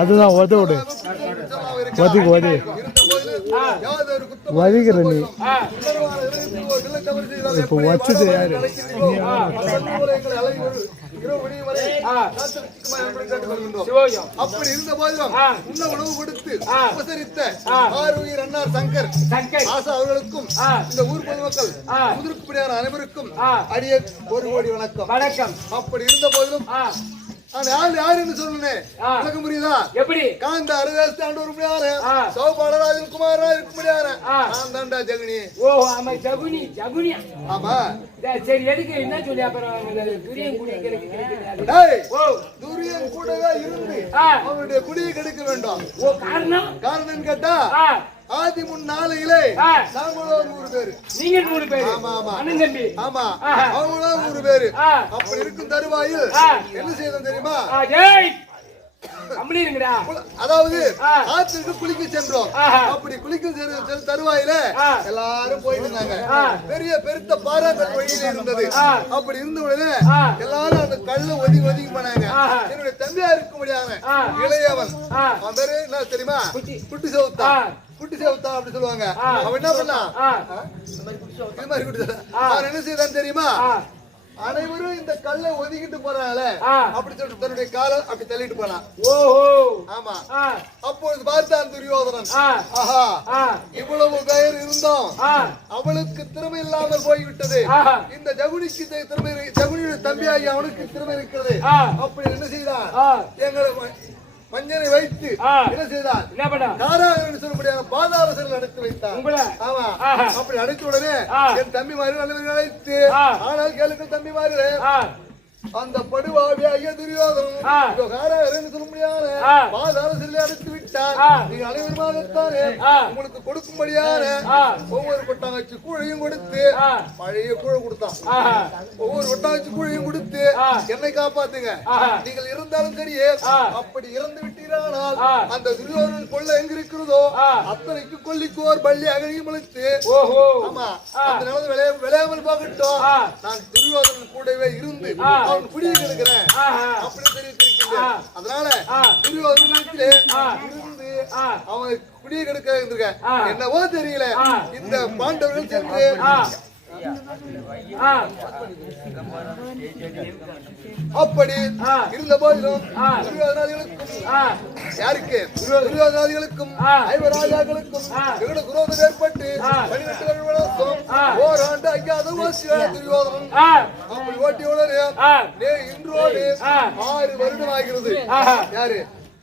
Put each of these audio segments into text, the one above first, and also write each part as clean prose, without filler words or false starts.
அதுதான் உதவுடு ஒதுக்கு ஒதி ஒதுக்கிற நீ இப்போ வச்சது யாரு அப்படி இருந்த போதிலும் உண்ண உணவு கொடுத்து உபசரித்த அண்ணார் சங்கர் ஆசா அவர்களுக்கும் இந்த ஊர் பொதுமக்கள் முதிர்க்குடியான அனைவருக்கும் அடிய ஒரு கோடி வணக்கம் வணக்கம். அப்படி இருந்த போதிலும் யாருன்னு சொல்லுனேன் எனக்கு புரியுதா? எப்படி காந்த அறுபது ஆண்டு உறுப்பினர் சௌபாலராஜன் குமாரா இருக்க முடியாது. நான் தாண்டா ஜகுனி. ஓ ஆமா ஜகுனி ஜகுனியா? ஆமா சரி. எதுக்கு என்ன சொல்லி அப்புறம் துரியன் குடி துரியன் கூடவே இருந்து அவருடைய குடியை கெடுக்க வேண்டும். ஓ காரணம் கேட்டா ஆதி முன் நாளையிலே நாங்களும் 100 பேரு, நீங்க 100 பேரு. ஆமா ஆமா அண்ணன் தம்பி. ஆமா அவங்களும் 100 பேரு. அப்படி இருக்கும் தருவாயில் என்ன செய்தோம் தெரியுமா? அதாவது ஆற்றுக்கு குளிக்க சென்றோம். அப்படி குளிக்க தருவாயில எல்லாரும் போயிட்டு இருந்தாங்க. பெரிய பெருத்த பாறாங்கல் வழியில இருந்தது. அப்படி இருந்த உடனே எல்லாரும் அந்த கல்ல ஒதுங்கி ஒதுங்கி போனாங்க. என்னுடைய தம்பியா இருக்க முடியாத இளையவன் அவன் பேரு என்ன தெரியுமா? குட்டி சவுத்தா. குட்டி சேவத்தா அப்படி சொல்லுவாங்க. அவன் என்ன பண்ணான்? அவன் என்ன செய்தான் தெரியுமா? அனைவரும் இந்த கல்லை ஒதுக்கிட்டு போறாங்கள அப்படி சொல்லிட்டு தன்னுடைய காலை அப்படி தள்ளிட்டு போனான். ஓஹோ ஆமா. அப்பொழுது பார்த்தான் துரியோதனன். ஆஹா இவ்வளவு கயிறு இருந்தோம் அவளுக்கு திறமை இல்லாமல் போய்விட்டது. இந்த ஜகுனிக்கு திறமை, ஜகுனியுடைய தம்பியாகி அவனுக்கு திறமை இருக்கிறது. அப்படி என்ன செய்தான்? எங்களை மஞ்சனை வைத்து என்ன செய்தார்? காராகரன் சொல்ல முடியாத பாதாள சிறையில் அடைத்து வைத்தார். ஆமா அப்படி அடைத்த உடனே என் தம்பி மாறு நல்லவர்கள் அழைத்து, ஆனால் கேளுங்கள் தம்பி மாறு, அந்த படுவாவியாகிய துரியோதனன் காராகரன் சொல்ல முடியாத பாதாள சிறையில் அடைத்து விட்டார். நீங்க அனைவருமாகத்தானே உங்களுக்கு கொடுக்கும்படியான ஒவ்வொரு கொட்டாங்கச்சி கூழையும் கொடுத்து, பழைய கூழை கொடுத்தான். ஒவ்வொரு கொட்டாங்கச்சி கூழையும் கொடுத்து என்னை காப்பாத்துங்க, நீங்கள் இருந்தாலும் சரியே. அப்படி இறந்து விட்டீரானால் அந்த துரியோதனன் கொள்ள எங்க இருக்கிறதோ அத்தனைக்கு கொல்லிக்கோர் பள்ளி அகழி முளைத்து, ஆமா அந்த நிலவு விளையாமல் போகட்டும், நான் துரியோதனன் கூடவே இருந்து அவன் குடியை கெடுக்கிறேன் அப்படி தெரிவித்திருக்கின்றேன். அதனால துரியோதனத்திலே இருந்து அவன் குடியை கெடுக்க இருந்திருக்கேன். என்னவோ தெரியல இந்த பாண்டவர்கள் சென்று அப்படி இருந்த போதிலும் துரியோதனாதிகளுக்கும் யாருக்கு? துரியோதனாதிகளுக்கும் ஐவராஜாக்களுக்கும் வெகுட குரோதம் ஏற்பட்டு 12 வருடம் ஓராண்டு அஞ்ஞாத துரியோதனன் அப்படி ஓட்டியுடனே இன்றோடு 6 வருடம் ஆகிறது. யாரு?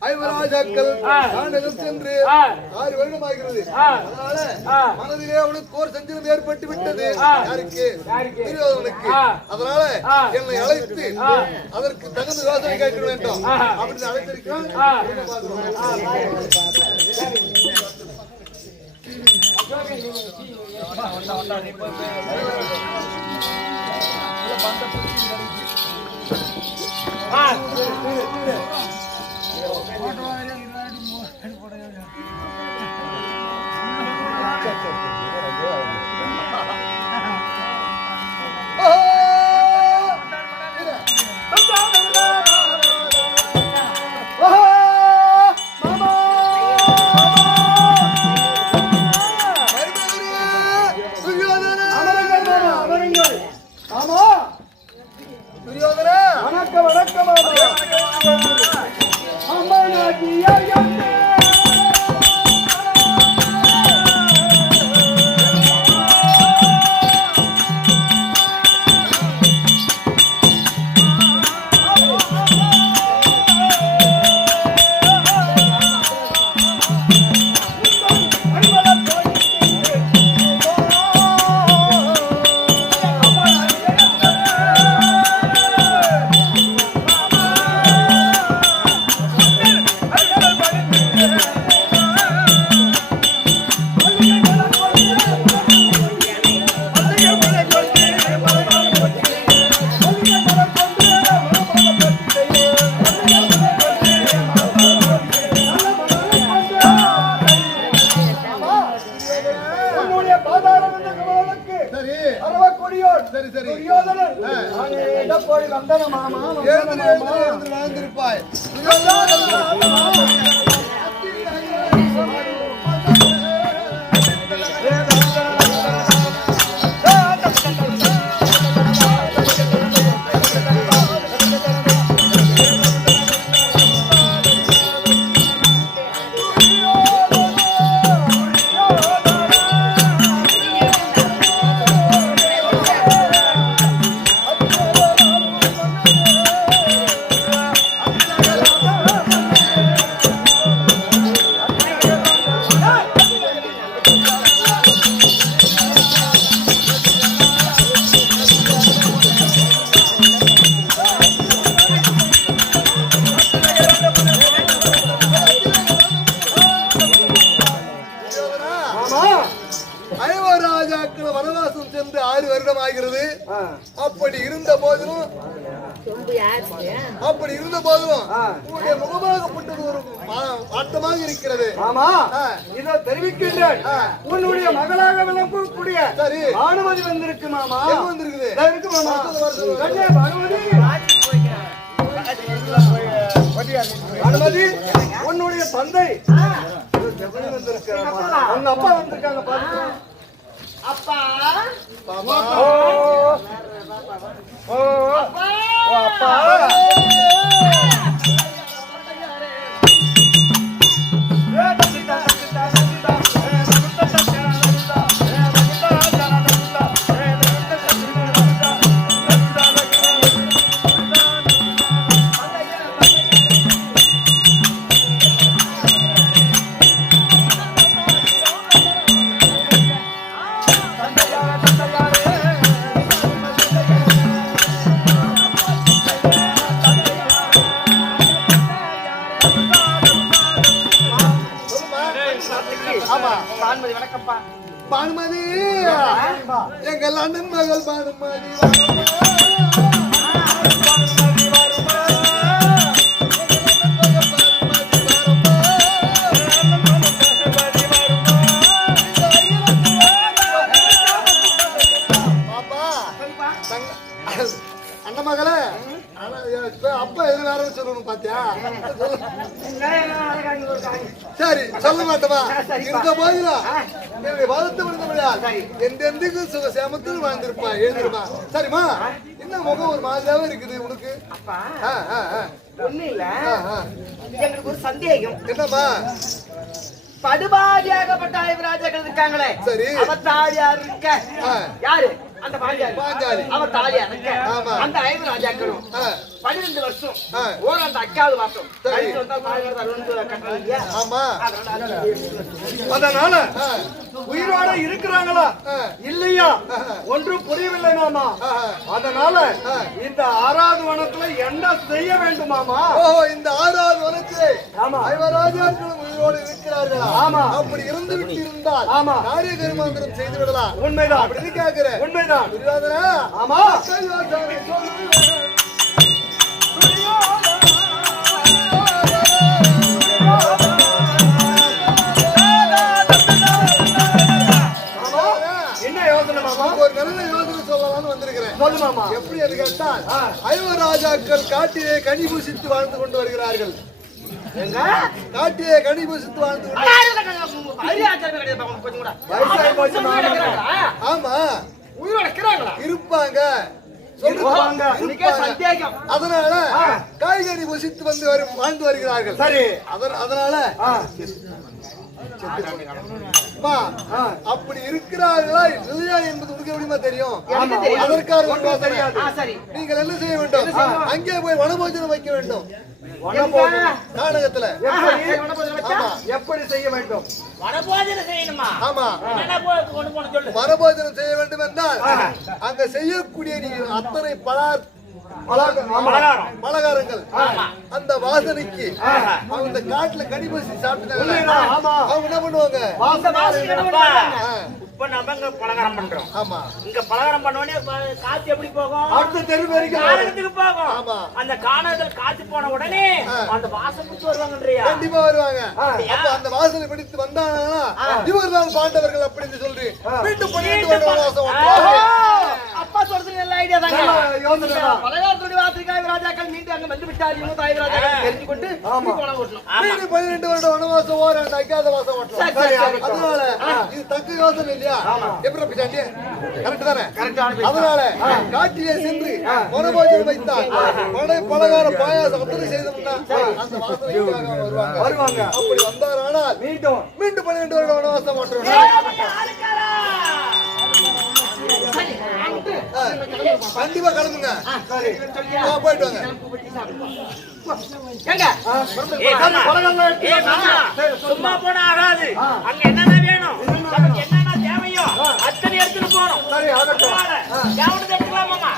ஐவராஜாக்கள் நாடகம் சென்று 6 வருடம் ஆகிறது. அதனால மனதிலே அவனுக்கு ஒரு சஞ்சலம் ஏற்பட்டு விட்டது. யாருக்கு? துரியோதனனுக்கு. அதனால என்னை அழைத்து அதற்கு தகுந்த யோசனை கேட்க வேண்டும் அப்படின்னு அழைத்திருக்கிறான். வாழ்ந்திருப்பாய். வருடம் ஆகிறது. அப்படி இருந்த போதிலும் உன்னுடைய முகமாகப்பட்டது ஒரு வாட்டமாக இருக்கிறது. ஆமா, இதோ தெரிவிக்கின்றேன். உன்னுடைய மகளாக விளங்கக்கூடிய சரி பானுமதி வந்திருக்கு மாமா. வந்திருக்குது இருக்கு மாமா. பானுமதி, பானுமதி, உன்னுடைய தந்தை வந்திருக்கிறார். உங்க அப்பா வந்திருக்காங்க பாருங்க. அப்பா பாப்பா அப்பா பானுமதி, எங்கள் அண்ணன் மகள் பானுமதி. அண்ணன் மகளே, அப்பா எது வேற சொல்லணும் பாத்தியா? சரி சொல்ல மாட்டமா. இருந்த போதிலும் என்னுடைய வாதத்தை விழுந்தபடியால் எந்தெந்துக்கு சுகசேமத்தில் வாழ்ந்திருப்பா எழுந்திருப்பா. சரிம்மா, என்ன முகம் ஒரு மாதிரியாவே இருக்குது உனக்கு? ஒண்ணு இல்ல, எங்களுக்கு ஒரு சந்தேகம். என்னம்மா? படுபாதியாகப்பட்ட ஐவராஜாக்கள் இருக்காங்களே, சரி, அவர் தாலியார் இருக்க யாரு? அந்த பாஞ்சாலி. அவர் தாலியார் இருக்க அந்த ஐவராஜாக்களும் 12 வருஷம் அந்த 5வது மாசம் அதனால உயிரோட இருக்கிறாங்களா இல்லையா ஒன்றும் புரியவில்லை மாமா. அதனால இந்த 6வது வனத்துல என்ன செய்ய வேண்டும் மாமா? இந்த 6வது வனத்திலே ஐவராஜாக்களும் உயிரோடு இருக்கிறார்களா? ஆமா. அப்படி இருந்து விட்டு இருந்தால் காரிய கர்மாந்திரம் செய்து விடலாம். உண்மைதான். அப்படின்னு கேட்கிறேன். உண்மைதான். ஆமா. என்ன யோசனை மாமா? ஒரு நல்ல யோசனை சொல்லலாம்னு வந்திருக்கிறேன். சொல்லு மாமா. எப்படி அது கேட்டால், ஐவராஜாக்கள் காட்டிலே கனி பூசித்து வாழ்ந்து கொண்டு வருகிறார்கள். காட்டிலே கனி பூசித்து வாழ்ந்து ஆமா உயிரோட இருக்கிறாங்களா? இருப்பாங்க. அதனால காய்கறி புசித்து வந்து வாழ்ந்து வருகிறார்கள். சரி, அதனால அப்படி இருக்கிறார்களா இல்லையா என்பது உனக்கு எப்படிமா தெரியும்? அதற்காக நீங்கள் என்ன செய்ய வேண்டும்? அங்கே போய் வனபோஜனம் வைக்க வேண்டும். நாடகத்துல எப்படி செய்ய வேண்டும்? வனபோஜனம் செய்யணுமா? ஆமா, வனபோஜனம் செய்ய வேண்டும் என்றால் அங்க செய்யக்கூடிய அத்தனை பலகாரங்கள் அந்த வாசனைக்கு அந்த காட்டுல கனிபசி சாப்பிட்டு அவங்க என்ன பண்ணுவாங்க? இப்ப நம்ம இங்க பலகாரம் பண்றோம். ஆமா, இங்க பலகாரம் பண்ணோடனே காத்து எப்படி போகும்? அடுத்த தெரு வரைக்கும் போகும். ஆமா, அந்த காணகத்தில் காத்து போன உடனே அந்த வாசனை பிடிச்சு வருவாங்கன்றியா? கண்டிப்பா வருவாங்க. அப்ப அந்த வாசனை பிடித்து வந்தாங்கன்னா இவர்தான் பாண்டவர்கள் அப்படின்னு சொல்லி மீண்டும் 12 வருடம் அப்பா சொல்றது நல்ல ஐடியா தாங்க. பலகாரத்துடைய வாசிக்காய் ராஜாக்கள் மீண்டும் அங்க வந்து விட்டார். இவங்க தாய் ராஜாக்கள் தெரிஞ்சு கொண்டு ஓட்டணும். 12 வருடம் வனவாசம் ஓர அக்காத வாசம் ஓட்டணும். அதனால இது தக்க யோசனை இல்லையா? எப்படி பிச்சாண்டி கரெக்ட் தானே? அதனால காட்டிலே சென்று வனபோஜனம் வைத்தால் வடை பலகார பாயாசம் அத்தனை செய்தோம்னா அந்த வாசனைக்காக வருவாங்க. அப்படி வந்தாரானால் மீண்டும் 12 வருடம் வனவாசம் ஓட்டணும். கண்டிப்பா கிளம்புங்க. போயிட்டு வாங்க. சும்மா போன ஆகாது. அங்க என்னென்ன வேணும், என்னென்ன தேவையோ அத்தனை எடுத்துட்டு போனோம். கவனத்தை எடுத்துக்கலாமாமா?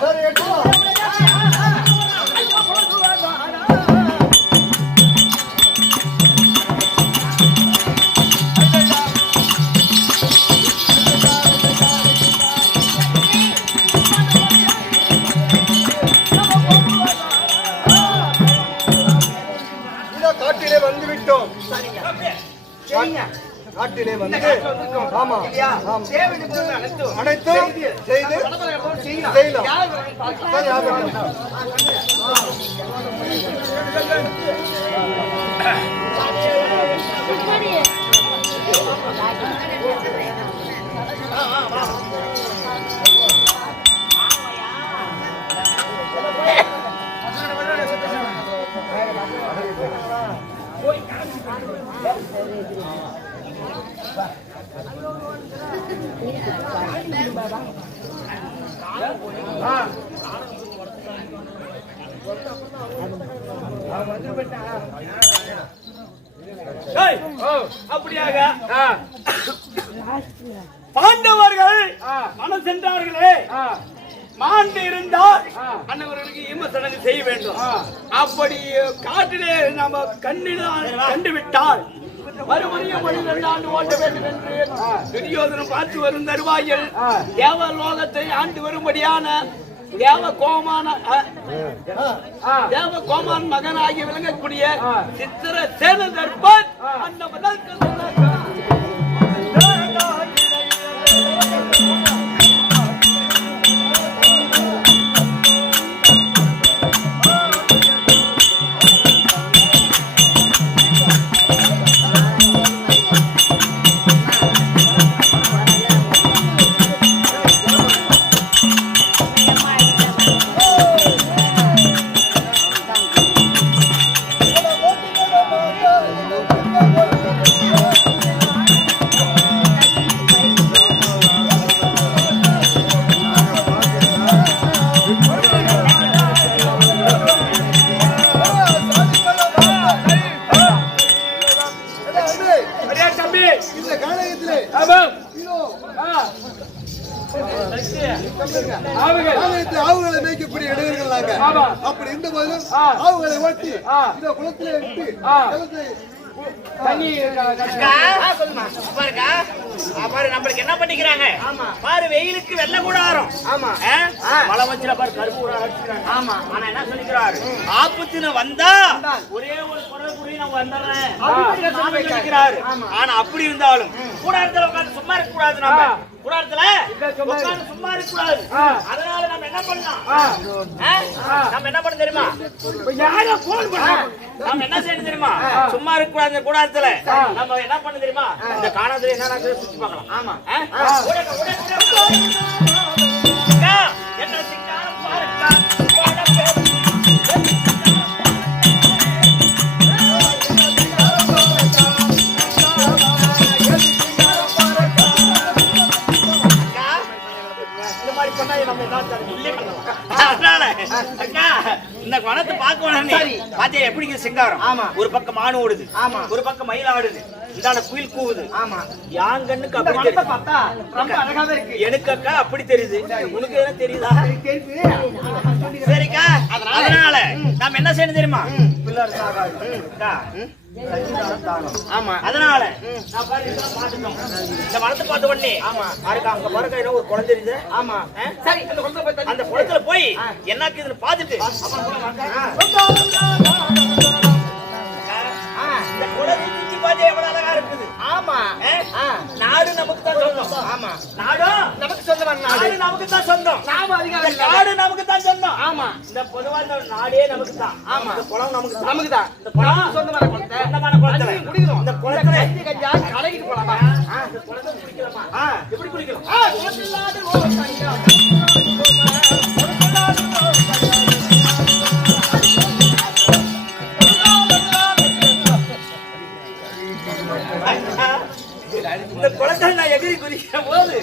வந்து விட்டோம். சரிங்க. காட்டிலே வந்து ஆமா இல்லையா? ஆம். தேவையான பொருள் அனைத்தும் செய்து செய்யலாம். செய்யலாம். யார் வரணும் பார்க்கலாம். சரி, ஆகட்டும். அப்படியாக பாண்டவர்கள் மனம் சென்றார்களே, மாண்டு இருந்தால் அன்னவர்களுக்கு ஈம சடங்கு செய்ய வேண்டும். அப்படி காட்டிலே நாம கண்டுவிட்டால் மறுபடியும் 12 ஆண்டு ஓட்ட வேண்டும் என்று துரியோதனம் பார்த்து வரும் தருவாயில் தேவலோகத்தை ஆண்டு வரும்படியான தேவகோமான் மகனாகி விளங்கக்கூடிய சித்திர சேன தர்பன் அந்த இந்த காலகட்டத்திலே ஆவுகளை மேய்க்கக்கூடிய இடையர்கள் நாங்க. அப்படி இருந்த போதும் ஆவுகளை ஓட்டி இந்த குளத்திலே விட்டு பாரு நம்மளுக்கு என்ன பண்ணிக்கிறாங்க பாரு, வெயிலுக்கு வெள்ளை கூடாரம், மழை வச்சுல பாரு கருப்பு கூடாரம். ஆமா, ஆனா என்ன சொல்லிக்கிறாரு, ஆபத்துன்னு வந்தா ஒரே ஒரு குரல் புரிய நான் வந்துடுறேன் சொல்லிக்கிறாரு. ஆனா அப்படி இருந்தாலும் கூடாரத்துல உட்காந்து சும்மா இருக்க கூடாது. நம்ம கூடாரத்துல உட்காந்து சும்மா இருக்க கூடாது. அதனால நம்ம என்ன பண்ணலாம், நம்ம என்ன பண்ண தெரியுமா, நம்ம என்ன செய்யணும் தெரியுமா, சும்மா இருக்க கூடாது கூடாரத்துல. நம்ம என்ன பண்ண தெரியுமா, இந்த காணத்துல என்ன சுத்தி பார்க்கலாம். ஆமா, என்ன சிங்காரம் பாருக்கா இந்த வனத்தை பார்க்க எப்படி சிங்காரம். ஒரு பக்கம் மானு ஓடுது, ஒரு பக்கம் மயில் ஆடுது, இதான குயில் கூவுது. யான் கண்ணுக்கு அப்படி பார்த்தா ரொம்ப அழகாவே இருக்கு. எனக்கு அக்கா அப்படி தெரியுது, உனக்கு என்ன தெரியுதா? சரிக்கா, அதனால நாம என்ன செய்யணும் தெரியுமா, ஆமா, அதனால நான் பாத்துட்டோம். இந்த வனத்தை பார்த்த உடனே அங்க பாருங்க ஒரு குளம் தெரியுது. ஆமா, சரி, அந்த குளத்துல போய் என்ன இதுன்னு பாத்துட்டு இந்த குளத்தை சுத்தி பார்த்து எவ்வளவு அழகா இருக்குது. ஆமா, நாடு நமக்கு தான் சொந்தம். ஆமா, நாடும் நமக்கு சொந்தம். நாடு நமக்கு தான் சொந்தம். நாம அதிகாரம், நாடு நமக்கு தான் சொந்தம். ஆமா, இந்த பொதுவா இந்த நாடே நமக்கு தான். ஆமா, இந்த குளம் நமக்கு தான். இந்த குளம் சொந்தமான குளத்தை, சொந்தமான குளத்தை குடிக்கிறோம். இந்த குளத்துல கஞ்சா கலக்கிட்டு போலாமா? இந்த குளத்தை குடிக்கலாமா? எப்படி குடிக்கலாம்? குளத்தில்லாத ஓ தங்கா இந்த குளத்தை நான் எகிரி குதிக்கிற போது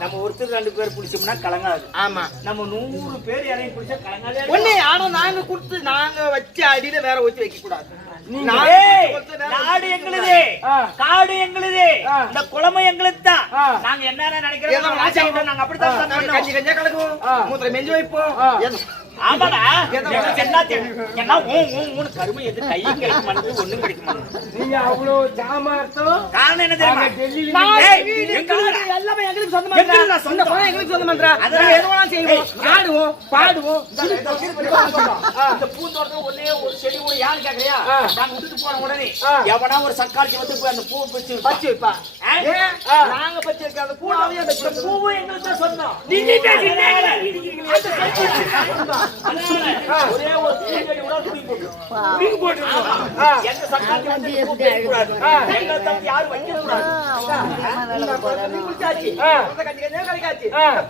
நம்ம ஒருத்தர் 2 பேர் குடிச்சோம்னா கலங்காது. ஆமா, நம்ம 100 பேர் இறங்கி குடிச்சா கலங்காது. ஒண்ணு, ஆனா நாங்க குடுத்து நாங்க வச்ச அடியில வேற ஊத்தி வைக்க கூடாது. நாடு எங்களுது, காடு எங்களுது, இந்த குளமை எங்களுக்கு தான். நாங்க என்ன நினைக்கிறோம், நாங்க அப்படித்தான் கஞ்சி கஞ்சியா கலக்குவோம், மூத்திர மெஞ்சு வைப்போம். ஆமாடா எங்களுக்கு என்ன தெரியும் என்ன மூணு கருமை எது கையும் கிடைக்க மாட்டேங்குது ஒண்ணும் கிடைக்க மாட்டேங்குது நீங்க அவ்வளவு ஜாமார்த்தம் காரணம் என்ன தெரியுமா எல்லாமே எங்களுக்கு சொந்தமா இந்த பணம் எங்களுக்கு சொந்தமா அதெல்லாம் எதுவும் செய்வோம் ஆடுவோம் பாடுவோம் இந்த பூந்தோட்டத்துல ஒரே ஒரு செடி கூட யாரு கேக்குறியா நாங்க விட்டுட்டு போன உடனே எவனா ஒரு சர்க்காட்சி வந்து போய் அந்த பூ பச்சு வைப்பா நாங்க பச்சு வைக்க அந்த பூவாவே அந்த பூவு எங்களுக்கு தான் சொந்தம் ஒரே ஒரு பூஞ்செடி கூட குடி போட்டு எங்க சர்க்காட்சி வந்து எங்களை தம்பி யாரும் வைக்க கூடாது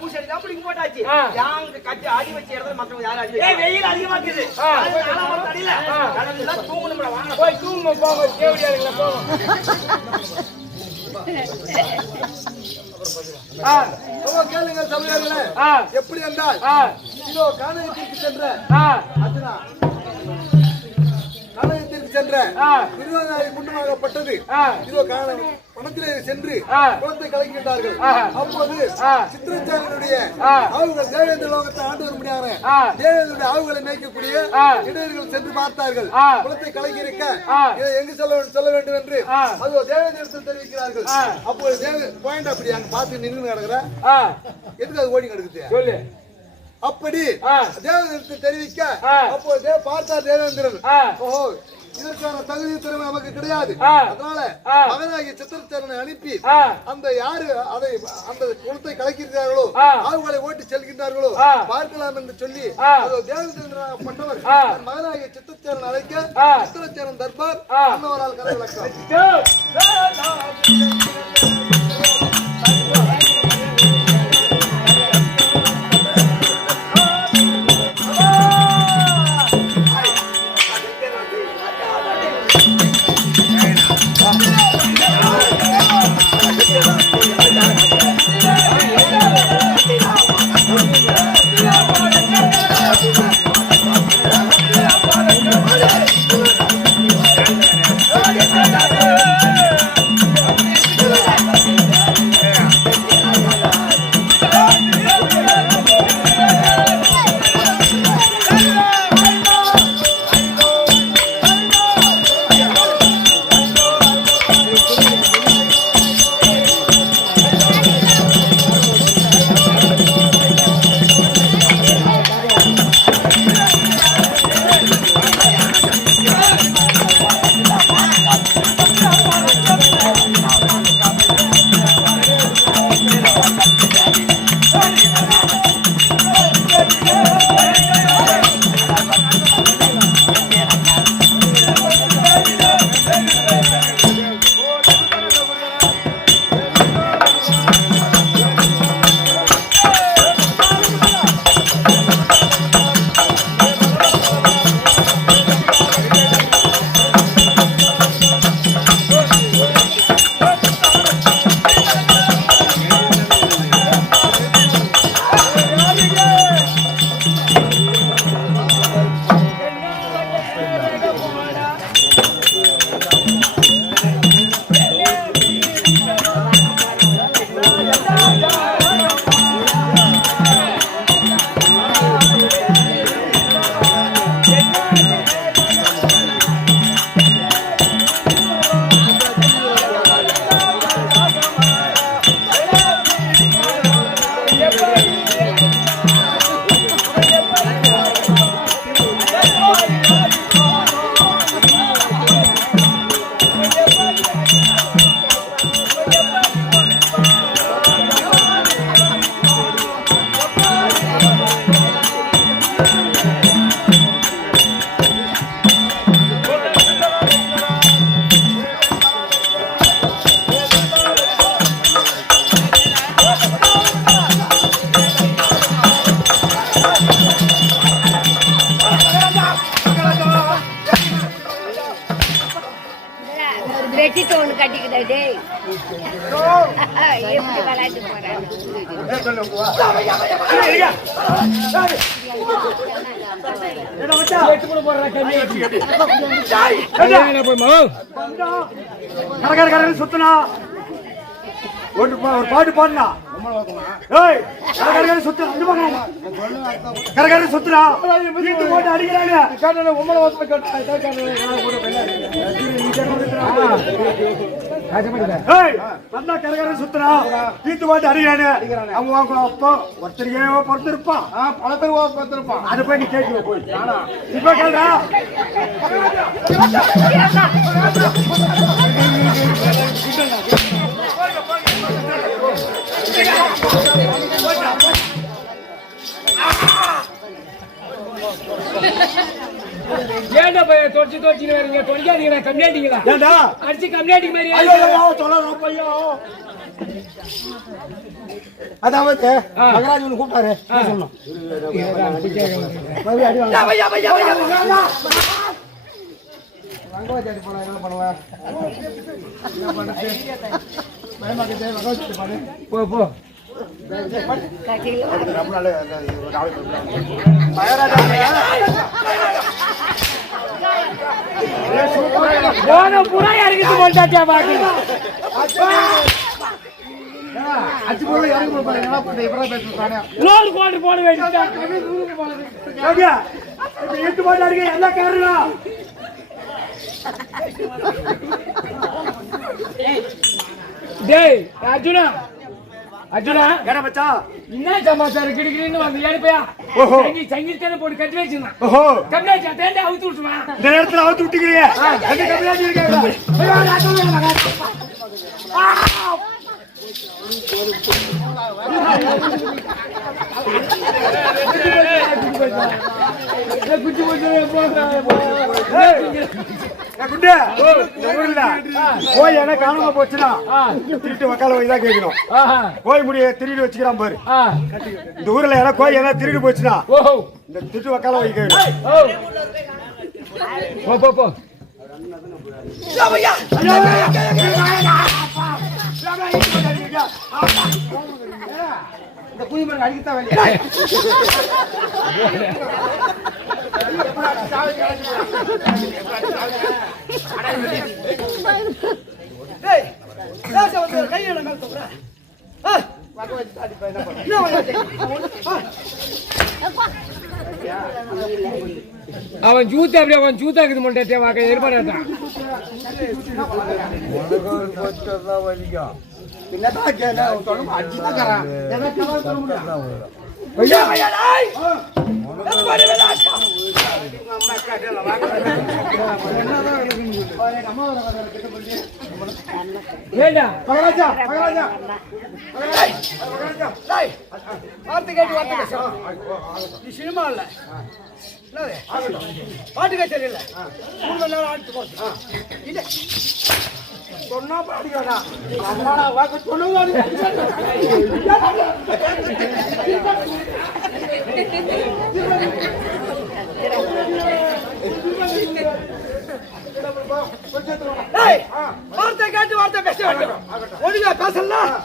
பூசடி தான் பிடிக்க போட்டாச்சு யாங்க கட்டி அடி வச்சு இடத்துல மற்றவங்க யாரும் அடி வெயில் அதிகமாக்குது தூங்கணும் வாங்க போய் தூங்க போங்க தேவடியாருங்களா போங்க கேளுங்க தமிழர்களே, எப்படி என்றால் இதோ கானகத்திற்கு சென்ற அர்ஜுனா, கானகத்திற்கு சென்ற 20,000 குண்டமாகப்பட்டது. இதோ பணத்திலே சென்று குளத்தை கலக்கின்றார்கள். அப்போது சித்திரச்சாரனுடைய ஆவுகள் தேவேந்திர லோகத்தை ஆண்டு வரும்படியாக தேவேந்திர ஆவுகளை மேய்க்கக்கூடிய இடையர்கள் சென்று பார்த்தார்கள். குளத்தை கலக்கி இருக்க இதை எங்கு சொல்ல வேண்டும் என்று அது தேவேந்திரத்தில் தெரிவிக்கிறார்கள். அப்போது பாயிண்ட் அப்படி அங்க பார்த்து நின்று கிடக்குற எதுக்கு அது ஓடி கிடக்குது சொல்லு. அப்படி தேவேந்திரத்தை தெரிவிக்க அப்போது பார்த்தார் தேவேந்திரன், ஓஹோ இதற்கான தகுதி திறமை நமக்கு கிடையாது. அதனால மகனாகிய சித்திரச்சேரனை அனுப்பி அந்த யாரு அதை அந்த குளத்தை கலக்கிறார்களோ ஆவுகளை ஓட்டி செல்கின்றார்களோ பார்க்கலாம் என்று சொல்லி தேவேந்திரப்பட்டவர் மகனாகிய சித்திரச்சேரன் அழைக்க சித்திரச்சேரன் தர்பார் அன்னவரால் கதை விளக்கம். சுத்தனா ஒரு பாட்டு பாடலாம். ஏய் கரகர சுத்து கரகர சுத்துறா வீட்டு போட்டு அடிக்கிறாங்க கேட்டல உம்மல வாசல கேட்டல ஏய் வந்தா கரகர சுத்துறா வீட்டு போட்டு அடிக்கிறாங்க அவங்க அப்பா ஒருத்தரியே பொறுத்திருப்பான் பல பேர் பொறுத்திருப்பான் அது போய் நீ கேட்கல போய் இப்ப கேளுடா ஏண்டா போய் தொட்டி வரீங்க தொடிக்காதீங்களா கம்மியாட்டிங்களா ஏண்டா அடிச்சு கம்மியாட்டி மாதிரி சொல்லணும் பையோ அதாவது மகராஜ் ஒன்று கூப்பிட்டாரு சொல்லணும் ரங்கவாச்சாரி போனா என்ன பண்ணுவேன் போ போ போன புறா இறங்கிட்டு போட்டாச்சா பாக்கு அச்சு போல இறங்கி போய் என்ன பண்ண இவரா பேசுறானே நூறு கோடி போட வேண்டியதான் இப்ப எட்டு போட்டா இருக்கு எல்லா காரணம் டேய் அர்ஜுனா என்ன மச்சா என்ன சமாச்சாரம் கிடுக்கிடுன்னு வந்து ஏழுப்பையா ஓஹோ சங்கீதத்தை போட்டு கட்டி வச்சிருந்தான் ஓஹோ கம்மியாச்சா தேண்டா அவுத்து விட்டுருவான் இந்த நேரத்துல அவுத்து விட்டுக்கிறீங்க அந்த கம்மியாச்சு இருக்காங்க குச்சி போச்சு போய் என்ன காணாம போச்சுன்னா திருட்டு வக்கால போய் தான் கேட்கணும் கோய் முடிய திருடி வச்சுக்கிறான் பாரு இந்த ஊர்ல ஏன்னா கோய் ஏன்னா திருடி போச்சுன்னா இந்த திருட்டு வக்கால போய் கேட்கணும் போ இந்த குடிமகன் அடிக்கத்தான் வேண்டிய அவன் ஜூத்தா அப்படியே அவன் ஜூத்தாக்குது மாட்டே வாக்க ஏற்பாடாட்டான் சினிமா இல்ல பாட்டு கச்சேரி இல்ல 3 மணி நேரம் ஆடிட்டு போச்சு சொன்னா பாடிக்கடா அம்மா வாக்கு சொல்லுங்க வார்த்தை கேட்டு வார்த்தை பேச வேண்டும் ஒழுங்கா பேசலாம்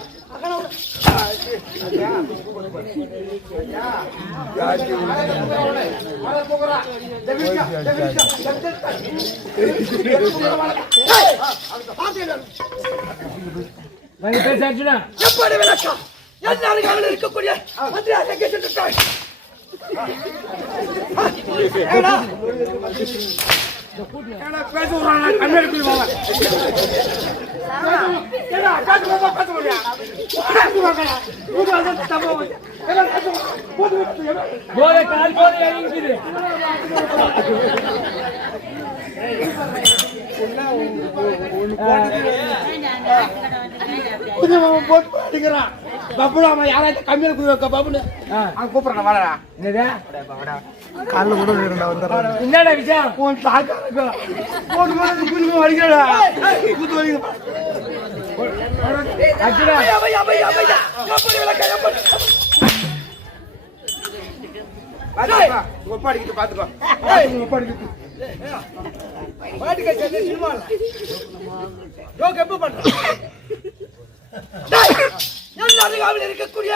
எப்படி விளக்கம் எல்லாரும் கவலை இருக்கக்கூடிய பப்புடாம யாராச்சும் கம்மியில் குடிக்க பப்புனு கூப்பிடுறேன் வரடா காலைல கூட என்னடா விஷயம் அடிக்கிறா பாடிக்கிட்டு பாத்துக்கோ பாட்டு கட்சி சினிமா எப்ப பண்ற இருக்கக்கூடிய